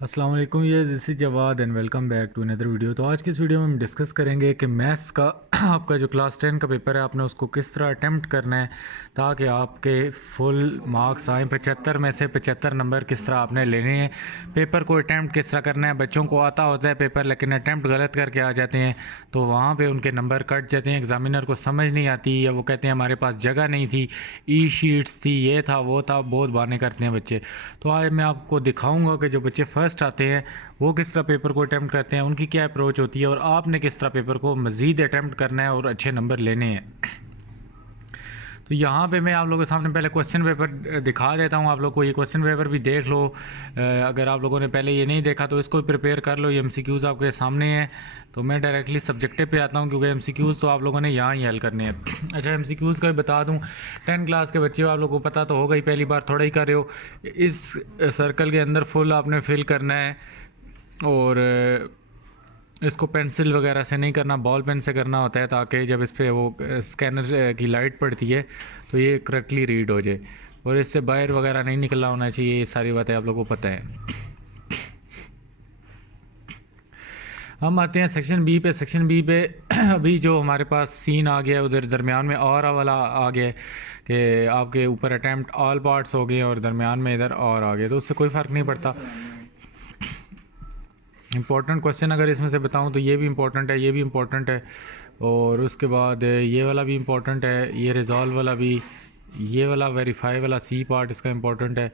अस्सलाम वालेकुम, ये this is Jawad and welcome back to another video. तो आज की इस वीडियो में हम डिस्कस करेंगे कि मैथ्स का आपका जो क्लास 10 का पेपर है आपने उसको किस तरह अटेम्प्ट करना है ताकि आपके फुल मार्क्स आएँ। 75 में से 75 नंबर किस तरह आपने लेने हैं। पेपर को अटैम्प्ट किस तरह करना है। बच्चों को आता होता है पेपर लेकिन अटैम्प्ट गलत करके आ जाते हैं तो वहाँ पे उनके नंबर कट जाते हैं। एग्ज़ामिनर को समझ नहीं आती या वो कहते हैं हमारे पास जगह नहीं थी, ई शीट्स थी, ये था वो था, बहुत बहाने करते हैं बच्चे। तो आज मैं आपको दिखाऊंगा कि जो बच्चे फर्स्ट आते हैं वो किस तरह पेपर को अटैम्प्ट करते हैं, उनकी क्या अप्रोच होती है और आपने किस तरह पेपर को मज़ीद अटैम्प्ट करना है और अच्छे नंबर लेने हैं। तो यहाँ पे मैं आप लोगों के सामने पहले क्वेश्चन पेपर दिखा देता हूँ। आप लोग को ये क्वेश्चन पेपर भी देख लो। अगर आप लोगों ने पहले ये नहीं देखा तो इसको भी प्रिपेयर कर लो। ये एमसीक्यूज़ आपके सामने हैं। तो मैं डायरेक्टली सब्जेक्टिव पे आता हूँ क्योंकि एमसीक्यूज़ तो आप लोगों ने यहाँ ही हल करने हैं। अच्छा, एमसीक्यूज़ का भी बता दूँ। 10 क्लास के बच्चे हो, आप लोगों को पता तो होगा ही, पहली बार थोड़ा ही कर रहे हो। इस सर्कल के अंदर फुल आपने फिल करना है और इसको पेंसिल वगैरह से नहीं करना, बॉल पेन से करना होता है ताकि जब इस पर वो स्कैनर की लाइट पड़ती है तो ये करेक्टली रीड हो जाए और इससे बाहर वगैरह नहीं निकलना होना चाहिए। ये सारी बातें आप लोगों को पता है। हम आते हैं सेक्शन बी पे। सेक्शन बी पे अभी जो हमारे पास सीन आ गया, उधर दरमियान में और वाला आ गया कि आपके ऊपर अटैम्प्ट ऑल पार्ट्स हो गए और दरमियान में इधर और आ गए, तो उससे कोई फ़र्क नहीं पड़ता। इंपॉर्टेंट क्वेश्चन अगर इसमें से बताऊं तो ये भी इम्पोर्टेंट है, ये भी इम्पोर्टेंट है और उसके बाद ये वाला भी इम्पोर्टेंट है, ये रिजॉल्व वाला भी, ये वाला वेरीफाई वाला सी पार्ट इसका इम्पोर्टेंट है।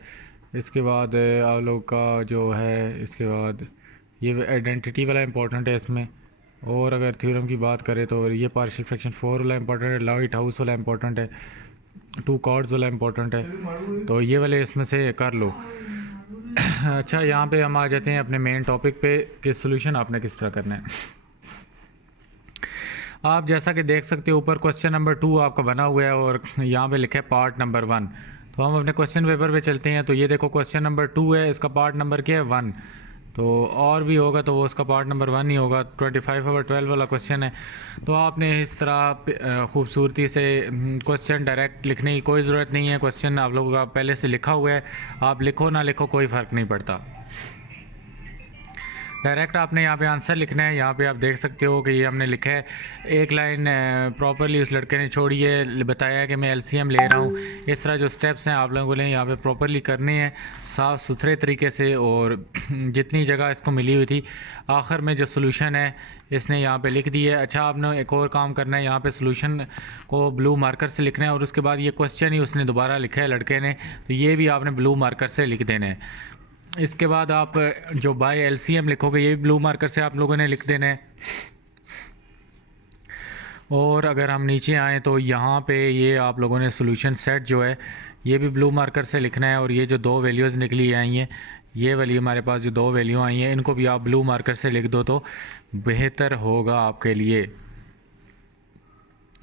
इसके बाद आप लोग का जो है, इसके बाद ये आइडेंटिटी वाला इम्पोर्टेंट है इसमें। और अगर थ्योरम की बात करें तो ये पार्शियल फ्रैक्शन 4 वाला इम्पोर्टेंट है, लाइट हाउस वाला इम्पोर्टेंट है, टू कॉर्ड्स वाला इम्पोर्टेंट है। तो ये वाले इसमें से कर लो। अच्छा, यहाँ पे हम आ जाते हैं अपने मेन टॉपिक पे कि सोल्यूशन आपने किस तरह करना है। आप जैसा कि देख सकते हो ऊपर क्वेश्चन नंबर 2 आपका बना हुआ है और यहाँ पे लिखा है पार्ट नंबर 1। तो हम अपने क्वेश्चन पेपर पे चलते हैं। तो ये देखो क्वेश्चन नंबर 2 है, इसका पार्ट नंबर क्या है 1। तो और भी होगा तो वो उसका पार्ट नंबर 1 ही होगा। 25/12 वाला क्वेश्चन है। तो आपने इस तरह खूबसूरती से क्वेश्चन डायरेक्ट लिखने की कोई ज़रूरत नहीं है। क्वेश्चन आप लोगों का पहले से लिखा हुआ है, आप लिखो ना लिखो कोई फ़र्क नहीं पड़ता। डायरेक्ट आपने यहाँ पे आंसर लिखना है। यहाँ पे आप देख सकते हो कि ये हमने लिखा है, एक लाइन प्रॉपरली उस लड़के ने छोड़ी है, बताया है कि मैं एलसीएम ले रहा हूँ। इस तरह जो स्टेप्स हैं आप लोगों ने यहाँ पे प्रॉपरली करने हैं साफ़ सुथरे तरीके से। और जितनी जगह इसको मिली हुई थी आखिर में जो सोल्यूशन है इसने यहाँ पे लिख दी है। अच्छा, आपने एक और काम करना है, यहाँ पे सोल्यूशन को ब्लू मार्कर से लिखना है और उसके बाद ये क्वेश्चन ही उसने दोबारा लिखा है लड़के ने, तो ये भी आपने ब्लू मार्कर से लिख देना है। इसके बाद आप जो बाय एलसीएम लिखोगे ये भी ब्लू मार्कर से आप लोगों ने लिख देना है। और अगर हम नीचे आएँ तो यहाँ पे ये आप लोगों ने सोल्यूशन सेट जो है ये भी ब्लू मार्कर से लिखना है। और ये जो दो वैल्यूज़ निकली आई हैं, ये वाली हमारे पास जो दो वैल्यू आई हैं इनको भी आप ब्लू मार्कर से लिख दो तो बेहतर होगा आपके लिए।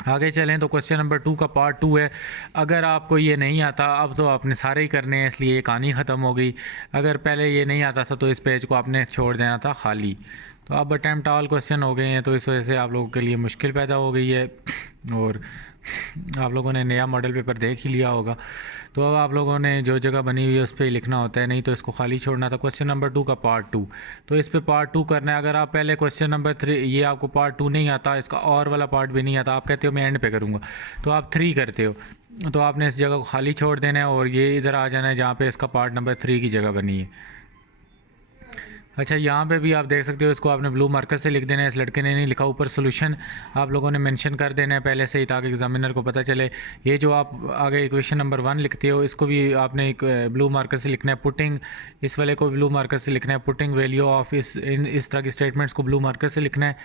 आगे चलें तो क्वेश्चन नंबर 2 का पार्ट 2 है। अगर आपको ये नहीं आता, अब तो आपने सारे ही करने हैं इसलिए ये कहानी ख़त्म हो गई। अगर पहले ये नहीं आता था तो इस पेज को आपने छोड़ देना था खाली। तो अब अटैम्प्ट ऑल क्वेश्चन हो गए हैं तो इस वजह से आप लोगों के लिए मुश्किल पैदा हो गई है और आप लोगों ने नया मॉडल पेपर देख ही लिया होगा। तो अब आप लोगों ने जो जगह बनी हुई है उस पर ही लिखना होता है, नहीं तो इसको खाली छोड़ना था। क्वेश्चन नंबर 2 का पार्ट 2, तो इस पे पार्ट 2 करना है। अगर आप पहले क्वेश्चन नंबर 3, ये आपको पार्ट 2 नहीं आता, इसका और वाला पार्ट भी नहीं आता, आप कहते हो मैं एंड पे करूँगा, तो आप 3 करते हो, तो आपने इस जगह को खाली छोड़ देना है और ये इधर आ जाना है जहाँ पे इसका पार्ट नंबर 3 की जगह बनी है। अच्छा, यहाँ पे भी आप देख सकते हो, इसको आपने ब्लू मार्कर से लिख देना है, इस लड़के ने नहीं लिखा। ऊपर सोल्यूशन आप लोगों ने मेंशन कर देना है पहले से ही ताकि एग्जामिनर को पता चले। ये जो आप आगे इक्वेशन नंबर 1 लिखते हो इसको भी आपने एक ब्लू मार्कर से लिखना है। पुटिंग, इस वाले को ब्लू मार्कर से लिखना है। पुटिंग वैल्यू ऑफ इस तरह की स्टेटमेंट्स को ब्लू मार्कर से लिखना है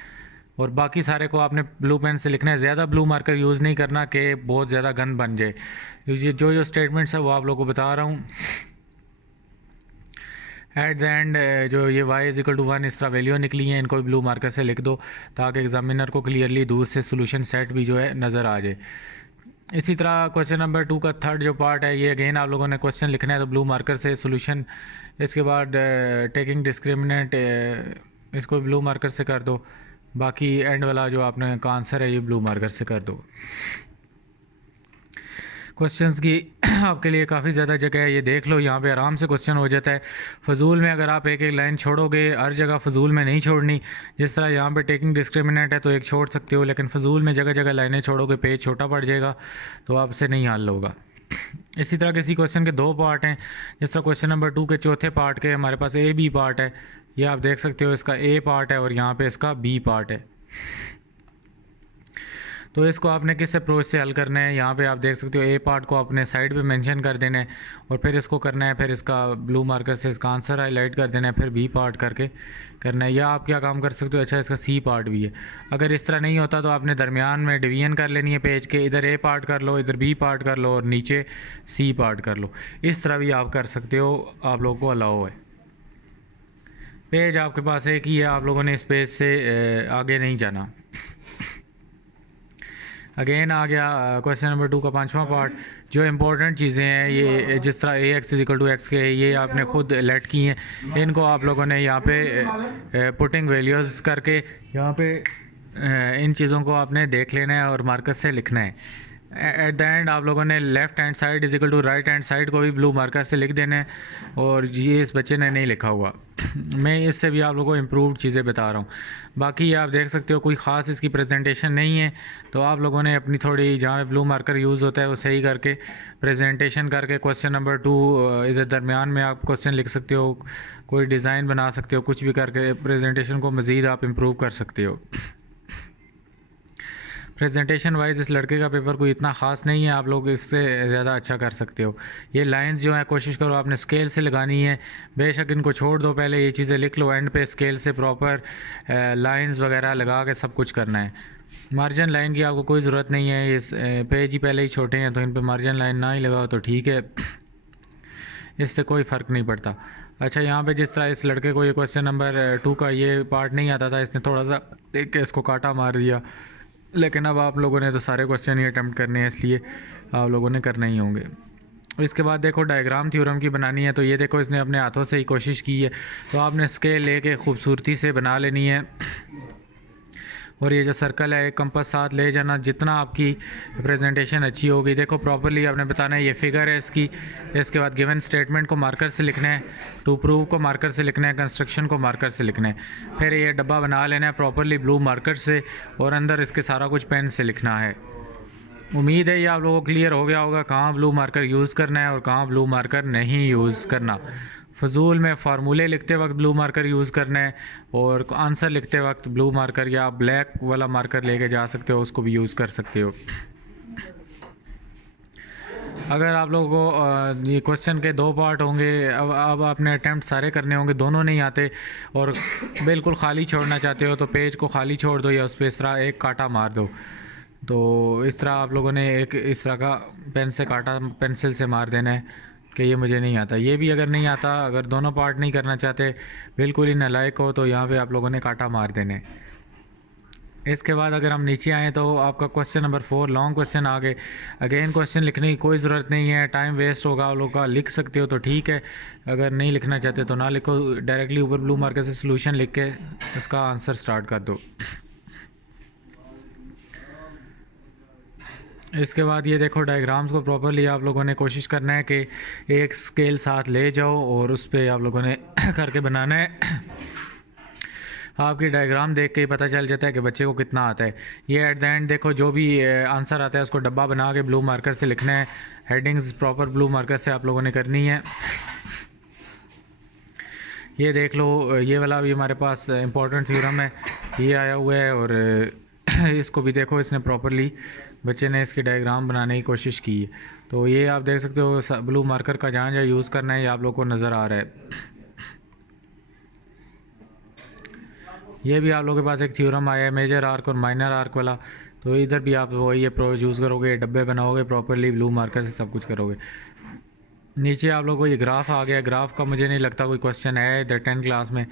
और बाकी सारे को आपने ब्लू पेन से लिखना है। ज़्यादा ब्लू मार्कर यूज़ नहीं करना कि बहुत ज़्यादा गंद बन जाए। ये जो स्टेटमेंट्स है वो आप लोगों को बता रहा हूँ। एट द एंड जो ये y=1 इस तरह वैल्यू निकली हैं, इनको भी ब्लू मार्कर से लिख दो ताकि एग्जामिनर को क्लियरली दूर से सोल्यूशन सेट भी जो है नज़र आ जाए। इसी तरह क्वेश्चन नंबर 2 का थर्ड जो पार्ट है ये अगेन आप लोगों ने क्वेश्चन लिखना है तो ब्लू मार्कर से सोल्यूशन। इसके बाद टेकिंग डिस्क्रिमिनेंट, इसको ब्लू मार्कर से कर दो। बाकी एंड वाला जो आपने का आंसर है ये ब्लू मार्कर से कर दो। क्वेश्चंस की आपके लिए काफ़ी ज़्यादा जगह है, ये देख लो, यहाँ पे आराम से क्वेश्चन हो जाता है। फजूल में अगर आप एक एक लाइन छोड़ोगे, हर जगह फजूल में नहीं छोड़नी। जिस तरह यहाँ पे टेकिंग डिस्क्रिमिनेंट है तो एक छोड़ सकते हो, लेकिन फजूल में जगह जगह लाइनें छोड़ोगे पेज छोटा पड़ जाएगा, तो आपसे नहीं हल होगा। इसी तरह किसी क्वेश्चन के दो पार्ट हैं, जिस तरह क्वेश्चन नंबर 2 के चौथे पार्ट के हमारे पास ए बी पार्ट है। ये आप देख सकते हो, इसका ए पार्ट है और यहाँ पे इसका बी पार्ट है। तो इसको आपने किस अप्रोच से हल करना है, यहाँ पे आप देख सकते हो ए पार्ट को आपने साइड पे मेंशन कर देना है और फिर इसको करना है, फिर इसका ब्लू मार्कर से इसका आंसर हाईलाइट कर देना है, फिर बी पार्ट करके करना है। या आप क्या काम कर सकते हो, अच्छा इसका सी पार्ट भी है। अगर इस तरह नहीं होता तो आपने दरमियान में डिवीजन कर लेनी है पेज के, इधर ए पार्ट कर लो, इधर बी पार्ट कर लो और नीचे सी पार्ट कर लो। इस तरह भी आप कर सकते हो, आप लोगों को अलाउ है। पेज आपके पास एक ही है, आप लोगों ने इस पेज से आगे नहीं जाना। अगेन आ गया क्वेश्चन नंबर 2 का 5वां पार्ट। जो इंपॉर्टेंट चीज़ें हैं, ये जिस तरह ए एक्स इक्वल टू एक्स के, ये आपने खुद लेट की हैं, इनको आप लोगों ने यहाँ पे पुटिंग वैल्यूज़ करके यहाँ पे इन चीज़ों को आपने देख लेना है और मार्कर से लिखना है। एट द एंड आप लोगों ने left hand side is equal to right hand side को भी ब्लू मार्कर से लिख देना है, और ये इस बच्चे ने नहीं लिखा हुआ। मैं इससे भी आप लोगों को इम्प्रूव्ड चीज़ें बता रहा हूँ। बाकी आप देख सकते हो कोई ख़ास इसकी प्रेजेंटेशन नहीं है, तो आप लोगों ने अपनी थोड़ी जहाँ पे ब्लू मार्कर यूज़ होता है वो सही करके प्रेजेंटेशन करके क्वेश्चन नंबर 2 इधर दरमियान में आप क्वेश्चन लिख सकते हो, कोई डिज़ाइन बना सकते हो, कुछ भी करके प्रेजेंटेशन को मज़ीद आप इम्प्रूव कर सकते हो। प्रेजेंटेशन वाइज इस लड़के का पेपर कोई इतना ख़ास नहीं है, आप लोग इससे ज़्यादा अच्छा कर सकते हो। ये लाइंस जो है कोशिश करो आपने स्केल से लगानी है, बेशक इनको छोड़ दो, पहले ये चीज़ें लिख लो, एंड पे स्केल से प्रॉपर लाइंस वगैरह लगा के सब कुछ करना है। मार्जिन लाइन की आपको कोई ज़रूरत नहीं है, इस पेज ही पहले ही छोटे हैं तो इन पर मार्जिन लाइन ना ही लगाओ तो ठीक है, इससे कोई फ़र्क नहीं पड़ता। अच्छा, यहाँ पे जिस तरह इस लड़के को ये क्वेश्चन नंबर 2 का ये पार्ट नहीं आता था, इसने थोड़ा सा देख के इसको काटा मार दिया, लेकिन अब आप लोगों ने तो सारे क्वेश्चन ही अटैम्प्ट करने हैं, इसलिए आप लोगों ने करना ही होंगे। इसके बाद देखो डायग्राम थ्योरम की बनानी है, तो ये देखो इसने अपने हाथों से ही कोशिश की है, तो आपने स्केल लेके खूबसूरती से बना लेनी है। और ये जो सर्कल है एक कंपास साथ ले जाना, जितना आपकी प्रेजेंटेशन अच्छी होगी। देखो प्रॉपरली आपने बताना है ये फिगर है इसकी, इसके बाद गिवन स्टेटमेंट को मार्कर से लिखना है, टू प्रूव को मार्कर से लिखना है, कंस्ट्रक्शन को मार्कर से लिखना है, फिर ये डब्बा बना लेना है प्रॉपरली ब्लू मार्कर से, और अंदर इसके सारा कुछ पेन से लिखना है। उम्मीद है ये आप लोगों को क्लियर हो गया होगा कहाँ ब्लू मार्कर यूज़ करना है और कहाँ ब्लू मार्कर नहीं यूज़ करना। फजूल में फार्मूले लिखते वक्त ब्लू मार्कर यूज़ करना है, और आंसर लिखते वक्त ब्लू मार्कर या ब्लैक वाला मार्कर लेके जा सकते हो, उसको भी यूज़ कर सकते हो। अगर आप लोगों को ये क्वेश्चन के 2 पार्ट होंगे, अब आपने अटैम्प्ट सारे करने होंगे, दोनों नहीं आते और बिल्कुल खाली छोड़ना चाहते हो तो पेज को खाली छोड़ दो या उस पर इस तरह एक काटा मार दो। तो इस तरह आप लोगों ने एक इस तरह का पेन से काटा पेंसिल से मार देना है कि ये मुझे नहीं आता। ये भी अगर नहीं आता, अगर दोनों पार्ट नहीं करना चाहते, बिल्कुल ही नालायक हो, तो यहाँ पे आप लोगों ने काटा मार देने। इसके बाद अगर हम नीचे आएँ तो आपका क्वेश्चन नंबर 4 लॉन्ग क्वेश्चन आ गए। अगेन क्वेश्चन लिखने की कोई ज़रूरत नहीं है, टाइम वेस्ट होगा आप लोग का। लिख सकते हो तो ठीक है, अगर नहीं लिखना चाहते तो ना लिखो, डायरेक्टली ऊपर ब्लू मार्कर से सोल्यूशन लिख के उसका आंसर स्टार्ट कर दो। इसके बाद ये देखो डायग्राम्स को प्रॉपरली आप लोगों ने कोशिश करना है कि एक स्केल साथ ले जाओ और उस पर आप लोगों ने करके बनाना है। आपकी डायग्राम देख के ही पता चल जाता है कि बच्चे को कितना आता है। ये एट द एंड देखो जो भी आंसर आता है उसको डब्बा बना के ब्लू मार्कर से लिखना है, हेडिंग्स प्रॉपर ब्लू मार्कर से आप लोगों ने करनी है। ये देख लो, ये वाला भी हमारे पास इंपॉर्टेंट थ्योरम है, ये आया हुआ है, और इसको भी देखो, इसने प्रॉपरली बच्चे ने इसकी डायग्राम बनाने की कोशिश की है। तो ये आप देख सकते हो ब्लू मार्कर का जहाँ जहाँ यूज़ करना है ये आप लोग को नज़र आ रहा है। ये भी आप लोगों के पास एक थ्योरम आया है मेजर आर्क और माइनर आर्क वाला, तो इधर भी आप वही अप्रोच यूज़ करोगे, डब्बे बनाओगे प्रॉपरली ब्लू मार्कर से सब कुछ करोगे। नीचे आप लोगों को ये ग्राफ आ गया, ग्राफ का मुझे नहीं लगता कोई क्वेश्चन है इधर 10 क्लास में,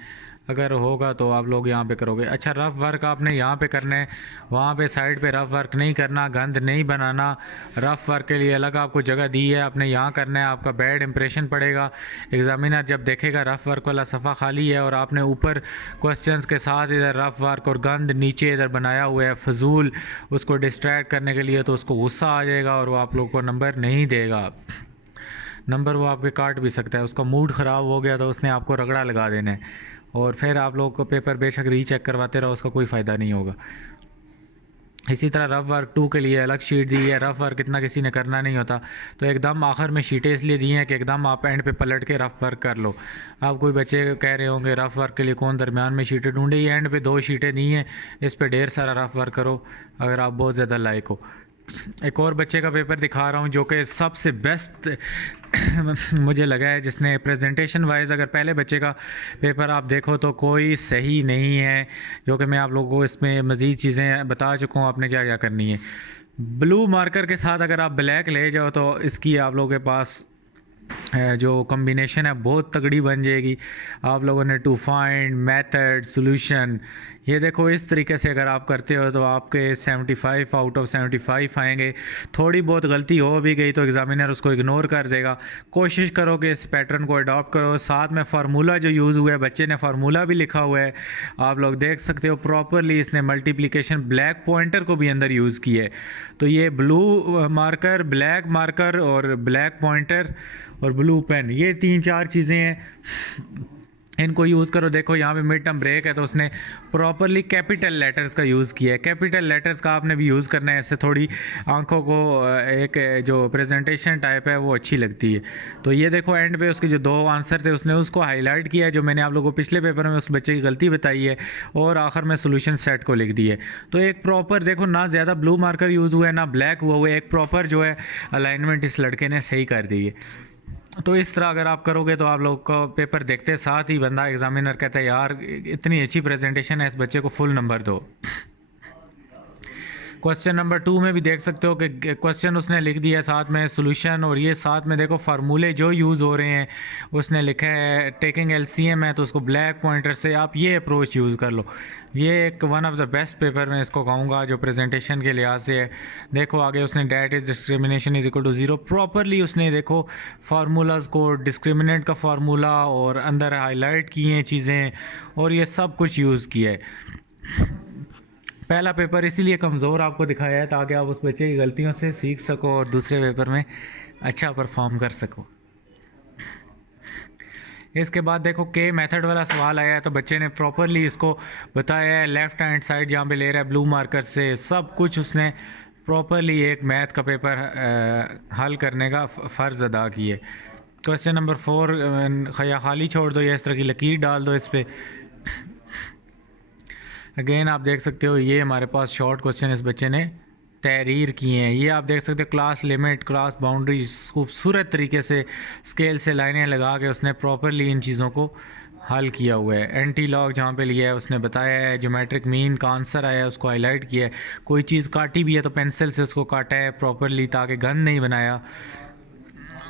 अगर होगा तो आप लोग यहाँ पे करोगे। अच्छा, रफ़ वर्क आपने यहाँ पे करना है, वहाँ पे साइड पे रफ़ वर्क नहीं करना, गंद नहीं बनाना। रफ़ वर्क के लिए अलग आपको जगह दी है, आपने यहाँ करना है, आपका बैड इंप्रेशन पड़ेगा। एग्जामिनर जब देखेगा रफ़ वर्क वाला सफ़ा खाली है और आपने ऊपर क्वेश्चंस के साथ इधर रफ़ वर्क और गंद नीचे इधर बनाया हुआ है फजूल, उसको डिस्ट्रैक्ट करने के लिए, तो उसको गुस्सा आ जाएगा और वो आप लोग को नंबर नहीं देगा। नंबर वो आपके काट भी सकता है। उसका मूड ख़राब हो गया तो उसने आपको रगड़ा लगा देना है और फिर आप लोग को पेपर बेशक रीचेक करवाते रहो, उसका कोई फ़ायदा नहीं होगा। इसी तरह रफ़ वर्क 2 के लिए अलग शीट दी है। रफ़ वर्क इतना किसी ने करना नहीं होता, तो एकदम आखिर में शीटें इसलिए दी हैं कि एकदम आप एंड पे पलट के रफ़ वर्क कर लो। आप कोई बच्चे कह रहे होंगे रफ़ वर्क के लिए कौन दरमियान में शीटें ढूंढे, ये एंड पे 2 शीटें दी हैं, इस पर ढेर सारा रफ़ वर्क करो अगर आप बहुत ज़्यादा लायक हो। एक और बच्चे का पेपर दिखा रहा हूँ जो कि सबसे बेस्ट मुझे लगा है, जिसने प्रेजेंटेशन वाइज अगर पहले बच्चे का पेपर आप देखो तो कोई सही नहीं है, जो कि मैं आप लोगों को इसमें मज़ीद चीज़ें बता चुका हूँ आपने क्या क्या करनी है। ब्लू मार्कर के साथ अगर आप ब्लैक ले जाओ तो इसकी आप लोगों के पास जो कॉम्बिनेशन है बहुत तगड़ी बन जाएगी। आप लोगों ने टू फाइंड, मेथड, सॉल्यूशन, ये देखो इस तरीके से अगर आप करते हो तो आपके 75 आउट ऑफ 75 आएंगे। थोड़ी बहुत गलती हो भी गई तो एग्ज़ामिनर उसको इग्नोर कर देगा। कोशिश करो कि इस पैटर्न को अडॉप्ट करो। साथ में फार्मूला जो यूज़ हुआ है, बच्चे ने फार्मूला भी लिखा हुआ है, आप लोग देख सकते हो प्रॉपरली। इसने मल्टीप्लिकेशन ब्लैक पॉइंटर को भी अंदर यूज़ किया है। तो ये ब्लू मार्कर, ब्लैक मार्कर और ब्लैक पॉइंटर और ब्लू पेन, ये 3-4 चीज़ें हैं, इनको यूज़ करो। देखो यहाँ पे मिड टर्म ब्रेक है तो उसने प्रॉपरली कैपिटल लेटर्स का यूज़ किया है। कैपिटल लेटर्स का आपने भी यूज़ करना है, इससे थोड़ी आंखों को एक जो प्रेजेंटेशन टाइप है वो अच्छी लगती है। तो ये देखो एंड पे उसके जो 2 आंसर थे उसने उसको हाईलाइट किया है, जो मैंने आप लोगों को पिछले पेपर में उस बच्चे की गलती बताई है, और आखिर में सोल्यूशन सेट को लिख दी है। तो एक प्रॉपर देखो, ना ज़्यादा ब्लू मार्कर यूज़ हुआ है ना ब्लैक हुआ है, एक प्रॉपर जो है अलाइनमेंट इस लड़के ने सही कर दी है। तो इस तरह अगर आप करोगे तो आप लोग को पेपर देखते साथ ही बंदा एग्जामिनर कहता है यार इतनी अच्छी प्रेजेंटेशन है, इस बच्चे को फुल नंबर दो। क्वेश्चन नंबर 2 में भी देख सकते हो कि क्वेश्चन उसने लिख दिया साथ में सॉल्यूशन, और ये साथ में देखो फार्मूले जो यूज़ हो रहे हैं उसने लिखा है। टेकिंग एलसीएम है तो उसको ब्लैक पॉइंटर से आप ये अप्रोच यूज़ कर लो। ये एक one of the best paper मैं इसको कहूँगा जो प्रेजेंटेशन के लिहाज से है। देखो आगे उसने that is discrimination is equal to 0 properly उसने देखो फार्मूलाज को, डिस्क्रिमिनेंट का फार्मूला और अंदर हाईलाइट की हैं चीज़ें, और ये सब कुछ यूज़ किया है। पहला पेपर इसीलिए कमज़ोर आपको दिखाया है ताकि आप उस बच्चे की गलतियों से सीख सको और दूसरे पेपर में अच्छा परफॉर्म कर सको। इसके बाद देखो के मेथड वाला सवाल आया है तो बच्चे ने प्रॉपरली इसको बताया है। लेफ़्ट हैंड साइड जहाँ पे ले रहा है ब्लू मार्कर से, सब कुछ उसने प्रॉपरली एक मैथ का पेपर हल करने का फ़र्ज़ अदा किए। क्वेश्चन नंबर 4 या खाली छोड़ दो या इस तरह की लकीर डाल दो इस पर। अगेन आप देख सकते हो ये हमारे पास शॉर्ट क्वेश्चन इस बच्चे ने तहरीर किए हैं। ये आप देख सकते हो क्लास लिमिट, क्लास बाउंड्री, खूबसूरत तरीके से स्केल से लाइनें लगा के उसने प्रॉपरली इन चीज़ों को हल किया हुआ है। एंटी लॉग जहाँ पे लिया है उसने बताया है। ज्योमेट्रिक मीन का आंसर आया है उसको हाईलाइट किया है। कोई चीज़ काटी भी है तो पेंसिल से उसको काटा है प्रॉपरली ताकि गंद नहीं बनाया।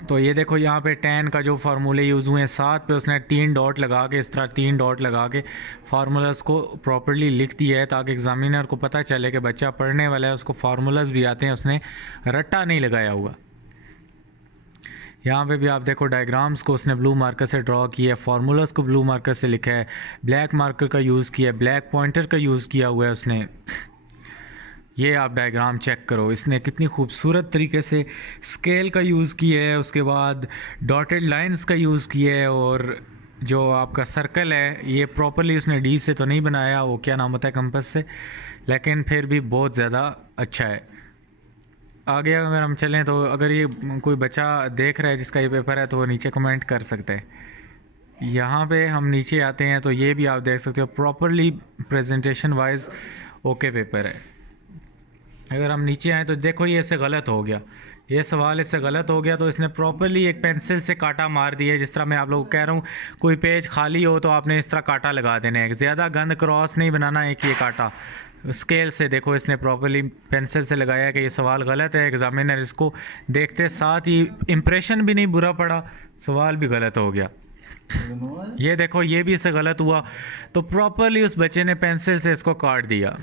तो ये देखो यहाँ पे tan का जो फार्मूले यूज़ हुए हैं, साथ पे उसने 3 डॉट लगा के, इस तरह 3 डॉट लगा के फार्मूलाज को प्रॉपरली लिख दिया है ताकि एग्जामिनर को पता चले कि बच्चा पढ़ने वाला है, उसको फार्मूलाज भी आते हैं, उसने रट्टा नहीं लगाया हुआ। यहाँ पे भी आप देखो डायग्राम्स को उसने ब्लू मार्कर से ड्रॉ किया है, फार्मूलाज को ब्लू मार्कर से लिखा है, ब्लैक मार्कर का यूज़ किया है, ब्लैक पॉइंटर का यूज़ किया हुआ है उसने। ये आप डायग्राम चेक करो, इसने कितनी खूबसूरत तरीके से स्केल का यूज़ किया है, उसके बाद डॉटेड लाइंस का यूज़ किया है, और जो आपका सर्कल है ये प्रॉपरली उसने डी से तो नहीं बनाया, वो क्या नाम होता है कंपास से, लेकिन फिर भी बहुत ज़्यादा अच्छा है। आगे अगर हम चलें तो अगर ये कोई बच्चा देख रहा है जिसका ये पेपर है तो वो नीचे कमेंट कर सकता है। यहाँ पे हम नीचे आते हैं तो ये भी आप देख सकते हो properly presentation wise okay paper है। अगर हम नीचे आए तो देखो ये इससे गलत हो गया, ये सवाल इससे गलत हो गया, तो इसने प्रॉपरली एक पेंसिल से कांटा मार दिया। जिस तरह मैं आप लोगों को कह रहा हूँ कोई पेज खाली हो तो आपने इस तरह कांटा लगा देना है, ज़्यादा गंद क्रॉस नहीं बनाना है कि ये कांटा स्केल से। देखो इसने प्रॉपरली पेंसिल से लगाया कि ये सवाल गलत है। एग्जामिनर इसको देखते साथ ही इम्प्रेशन भी नहीं बुरा पड़ा, सवाल भी गलत हो गया। ये देखो ये भी इससे गलत हुआ, तो प्रॉपरली उस बच्चे ने पेंसिल से इसको काट दिया।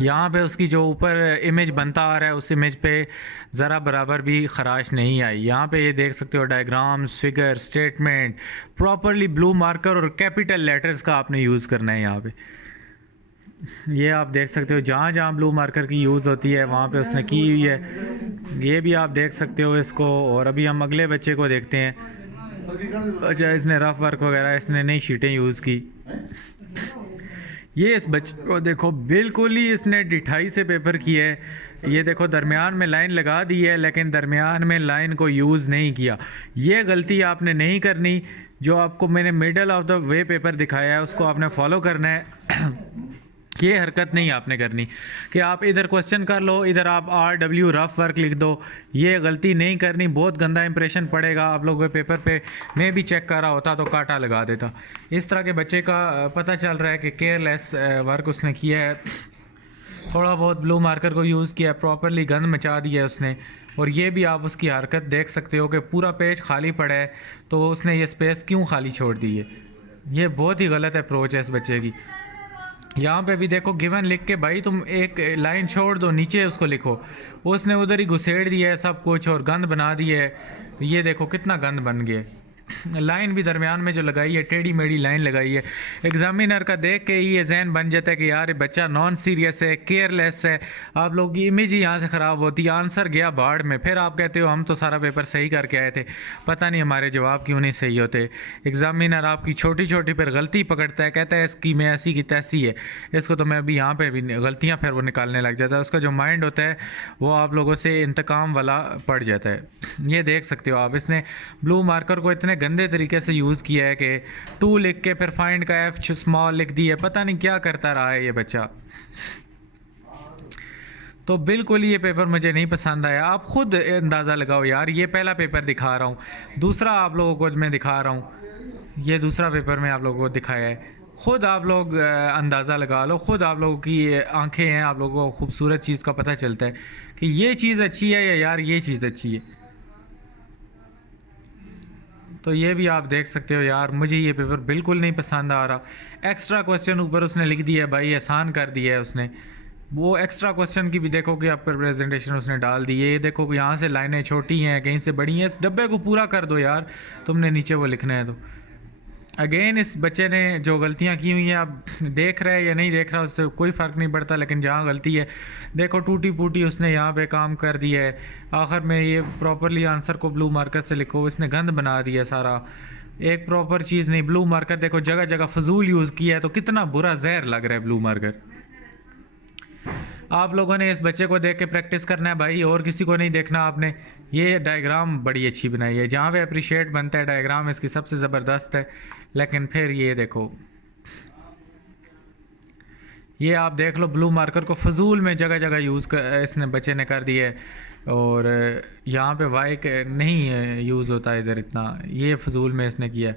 यहाँ पे उसकी जो ऊपर इमेज बनता आ रहा है उस इमेज पे ज़रा बराबर भी ख़राश नहीं आई। यहाँ पे ये देख सकते हो diagrams, figure, statement, properly blue marker और कैपिटल लेटर्स का आपने यूज़ करना है। यहाँ पे ये आप देख सकते हो जहाँ जहाँ ब्लू मार्कर की यूज़ होती है वहाँ पे उसने की हुई है। ये भी आप देख सकते हो इसको। और अभी हम अगले बच्चे को देखते हैं। अच्छा, इसने रफ वर्क वगैरह इसने नई शीटें यूज़ की। ये इस बच्चे को देखो बिल्कुल ही इसने डिठाई से पेपर किया है। ये देखो दरमियान में लाइन लगा दी है लेकिन दरमियान में लाइन को यूज़ नहीं किया। ये गलती आपने नहीं करनी। जो आपको मैंने middle of the way paper दिखाया है उसको आपने फॉलो करना है। ये हरकत नहीं आपने करनी कि आप इधर क्वेश्चन कर लो, इधर आप RW रफ वर्क लिख दो। ये गलती नहीं करनी, बहुत गंदा इंप्रेशन पड़ेगा आप लोगों के पेपर पे। मैं भी चेक कर रहा होता तो काटा लगा देता। इस तरह के बच्चे का पता चल रहा है कि केयरलेस वर्क उसने किया है। थोड़ा बहुत ब्लू मार्कर को यूज़ किया, प्रॉपरली गंद मचा दिया है उसने। और ये भी आप उसकी हरकत देख सकते हो कि पूरा पेज खाली पड़ा है तो उसने ये स्पेस क्यों खाली छोड़ दी है। ये बहुत ही गलत अप्रोच है इस बच्चे की। यहाँ पे भी देखो गिवन लिख के भाई तुम एक लाइन छोड़ दो, नीचे उसको लिखो। उसने उधर ही घुसेड़ दिया है सब कुछ और गंद बना दिया है। तो ये देखो कितना गंद बन गया। लाइन भी दरमियान में जो लगाई है टेढ़ी मेढ़ी लाइन लगाई है। एग्जामिनर का देख के ही ये जहन बन जाता है कि यार ये बच्चा नॉन सीरियस है, केयरलेस है। आप लोगों की इमेज ही यहाँ से ख़राब होती है। आंसर गया बाढ़ में। फिर आप कहते हो हम तो सारा पेपर सही करके आए थे, पता नहीं हमारे जवाब क्यों नहीं सही होते। एग्जामिनर आपकी छोटी छोटी पर गलती पकड़ता है, कहता है इसकी मैं ऐसी की तैसी है, इसको तो मैं अभी यहाँ पर भी गलतियाँ फिर वो निकालने लग जाता है। उसका जो माइंड होता है वो आप लोगों से इंतकाम वाला पड़ जाता है। ये देख सकते हो आप, इसने ब्लू मार्कर को इतने गंदे तरीके से यूज़ किया है कि 2 लिख के फिर फाइंड का F स्मॉल लिख दी है। पता नहीं क्या करता रहा है ये बच्चा। तो बिल्कुल ये पेपर मुझे नहीं पसंद आया। आप खुद अंदाज़ा लगाओ यार। ये पहला पेपर दिखा रहा हूँ, दूसरा आप लोगों को मैं दिखा रहा हूँ। ये दूसरा पेपर मैं आप लोगों को दिखाया है। खुद आप लोग अंदाज़ा लगा लो। खुद आप लोगों की आंखें हैं, आप लोगों को खूबसूरत चीज़ का पता चलता है कि ये चीज़ अच्छी है या यार ये चीज़ अच्छी है। तो ये भी आप देख सकते हो यार, मुझे ये पेपर बिल्कुल नहीं पसंद आ रहा। एक्स्ट्रा क्वेश्चन ऊपर उसने लिख दिया है भाई, आसान कर दिया है उसने। वो एक्स्ट्रा क्वेश्चन की भी देखो कि आप पर प्रेजेंटेशन उसने डाल दी है। ये देखो कि यहाँ से लाइनें छोटी हैं, कहीं से बड़ी हैं। इस डब्बे को पूरा कर दो यार, तुमने नीचे वो लिखना है। तो अगेन इस बच्चे ने जो गलतियाँ की हुई हैं, आप देख रहे हैं या नहीं देख रहा उससे कोई फ़र्क नहीं पड़ता, लेकिन जहाँ गलती है देखो टूटी फूटी उसने यहाँ पे काम कर दिया है। आखिर में ये प्रॉपरली आंसर को ब्लू मार्कर से लिखो, इसने गंद बना दिया सारा। एक प्रॉपर चीज़ नहीं, ब्लू मार्कर देखो जगह जगह फजूल यूज़ किया है। तो कितना बुरा जहर लग रहा है ब्लू मार्कर। आप लोगों ने इस बच्चे को देख के प्रैक्टिस करना है भाई, और किसी को नहीं देखना आपने। ये डायग्राम बड़ी अच्छी बनाई है, जहाँ पे अप्रिशिएट बनता है डायग्राम इसकी सबसे ज़बरदस्त है। लेकिन फिर ये देखो, ये आप देख लो ब्लू मार्कर को फजूल में जगह जगह यूज़ कर इसने बच्चे ने कर दिया है। और यहाँ पे वाई नहीं यूज़ होता इधर इतना, ये फजूल में इसने किया।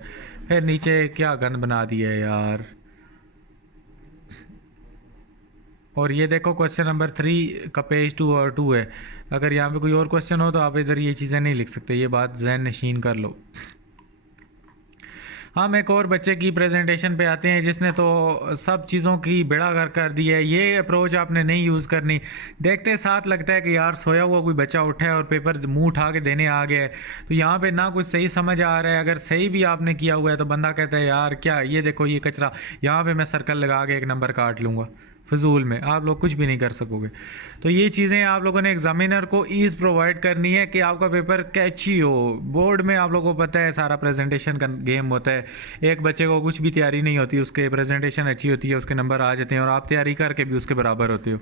फिर नीचे क्या गंद बना दिया है यार। और ये देखो क्वेश्चन नंबर 3 का पेज 2 और 2 है। अगर यहाँ पे कोई और क्वेश्चन हो तो आप इधर ये चीज़ें नहीं लिख सकते। ये बात ज़हन नशीन कर लो। हम एक और बच्चे की प्रेजेंटेशन पे आते हैं जिसने तो सब चीज़ों की बेड़ा गर्क कर दी है। ये अप्रोच आपने नहीं यूज़ करनी। देखते साथ लगता है कि यार सोया हुआ कोई बच्चा उठा है और पेपर मुंह उठा के देने आ गया है। तो यहाँ पे ना कुछ सही समझ आ रहा है। अगर सही भी आपने किया हुआ है तो बंदा कहता है यार क्या, ये देखो ये कचरा, यहाँ पे मैं सर्कल लगा के एक नंबर काट लूँगा। फजूल में आप लोग कुछ भी नहीं कर सकोगे। तो ये चीज़ें आप लोगों ने एग्जामिनर को ईज़ प्रोवाइड करनी है कि आपका पेपर कैची हो। बोर्ड में आप लोगों को पता है सारा प्रेजेंटेशन का गेम होता है। एक बच्चे को कुछ भी तैयारी नहीं होती, उसके प्रेजेंटेशन अच्छी होती है, उसके नंबर आ जाते हैं, और आप तैयारी करके भी उसके बराबर होते हो।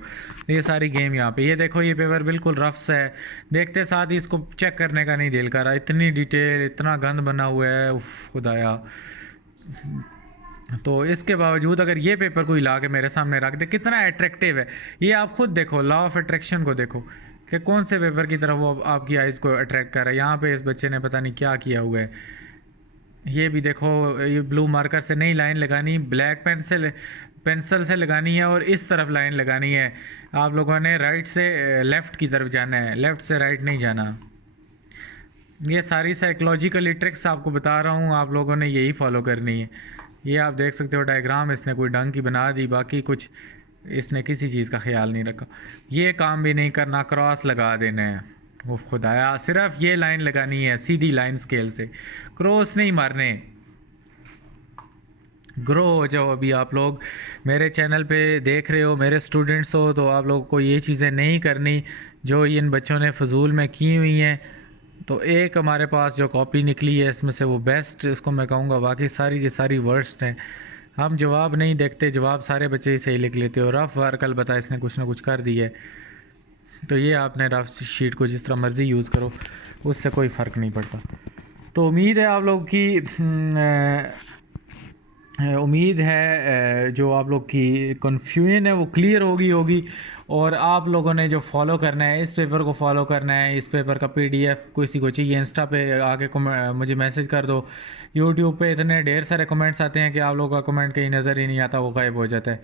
ये सारी गेम यहाँ पे। ये देखो ये पेपर बिल्कुल रफ सा है, देखते साथ ही इसको चेक करने का नहीं दिल कर रहा। इतनी डिटेल, इतना गंद बना हुआ है, उफ खुदाया। तो इसके बावजूद अगर ये पेपर कोई ला के मेरे सामने रख दे, कितना अट्रैक्टिव है। ये आप खुद देखो, लॉ ऑफ अट्रैक्शन को देखो कि कौन से पेपर की तरफ वो आपकी आइज़ को अट्रैक्ट कर रहा है। यहाँ पे इस बच्चे ने पता नहीं क्या किया हुआ है। ये भी देखो, ये ब्लू मार्कर से नहीं लाइन लगानी, ब्लैक पेंसिल से लगानी है, और इस तरफ लाइन लगानी है। आप लोगों ने राइट से लेफ़्ट की तरफ जाना है, लेफ़्ट से राइट नहीं जाना। ये सारी साइकोलॉजिकल ट्रिक्स आपको बता रहा हूँ, आप लोगों ने यही फॉलो करनी है। ये आप देख सकते हो डायग्राम इसने कोई ढंग की बना दी, बाकी कुछ इसने किसी चीज़ का ख्याल नहीं रखा। ये काम भी नहीं करना, क्रॉस लगा देना है, वो खुदाया सिर्फ ये लाइन लगानी है सीधी लाइन स्केल से, क्रॉस नहीं मारने। ग्रो हो जाओ। अभी आप लोग मेरे चैनल पे देख रहे हो, मेरे स्टूडेंट्स हो, तो आप लोगों को ये चीज़ें नहीं करनी जो इन बच्चों ने फजूल में की हुई हैं। तो एक हमारे पास जो कॉपी निकली है इसमें से वो बेस्ट इसको मैं कहूँगा, बाकी सारी की सारी वर्स्ट हैं। हम जवाब नहीं देखते, जवाब सारे बच्चे ही सही लिख लेते हो। रफ़ वर्क अलबत्ता इसने कुछ ना कुछ कर दिया है। तो ये आपने रफ़ शीट को जिस तरह मर्ज़ी यूज़ करो, उससे कोई फ़र्क नहीं पड़ता। तो उम्मीद है आप लोग की जो आप लोग की कन्फ्यूजन है वो क्लियर होगी। और आप लोगों ने जो फॉलो करना है, इस पेपर को फॉलो करना है। इस पेपर का पीडीएफ किसी को चाहिए, इंस्टा पे आके मुझे मैसेज कर दो। यूट्यूब पे इतने ढेर सारे कमेंट्स आते हैं कि आप लोगों का कमेंट कहीं नज़र ही नहीं आता, वो गायब हो जाता है।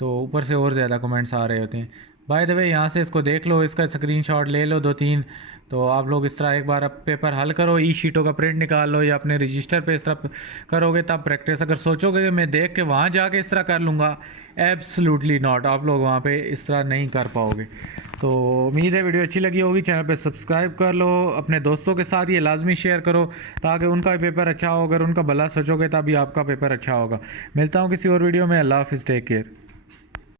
तो ऊपर से और ज़्यादा कमेंट्स आ रहे होते हैं। बाय द वे यहाँ से इसको देख लो, इसका स्क्रीनशॉट ले लो 2-3। तो आप लोग इस तरह एक बार अब पेपर हल करो, ई शीटों का प्रिंट निकाल लो या अपने रजिस्टर पे इस तरह करोगे तब प्रैक्टिस। अगर सोचोगे कि मैं देख के वहाँ जाके इस तरह कर लूँगा, एब्सोल्युटली नॉट, आप लोग वहाँ पे इस तरह नहीं कर पाओगे। तो उम्मीद है वीडियो अच्छी लगी होगी। चैनल पे सब्सक्राइब कर लो, अपने दोस्तों के साथ ये लाजमी शेयर करो ताकि उनका भी पेपर अच्छा हो। अगर उनका भला सोचोगे तभी आपका पेपर अच्छा होगा। मिलता हूँ किसी और वीडियो में। अल्लाह हाफिज़, टेक केयर।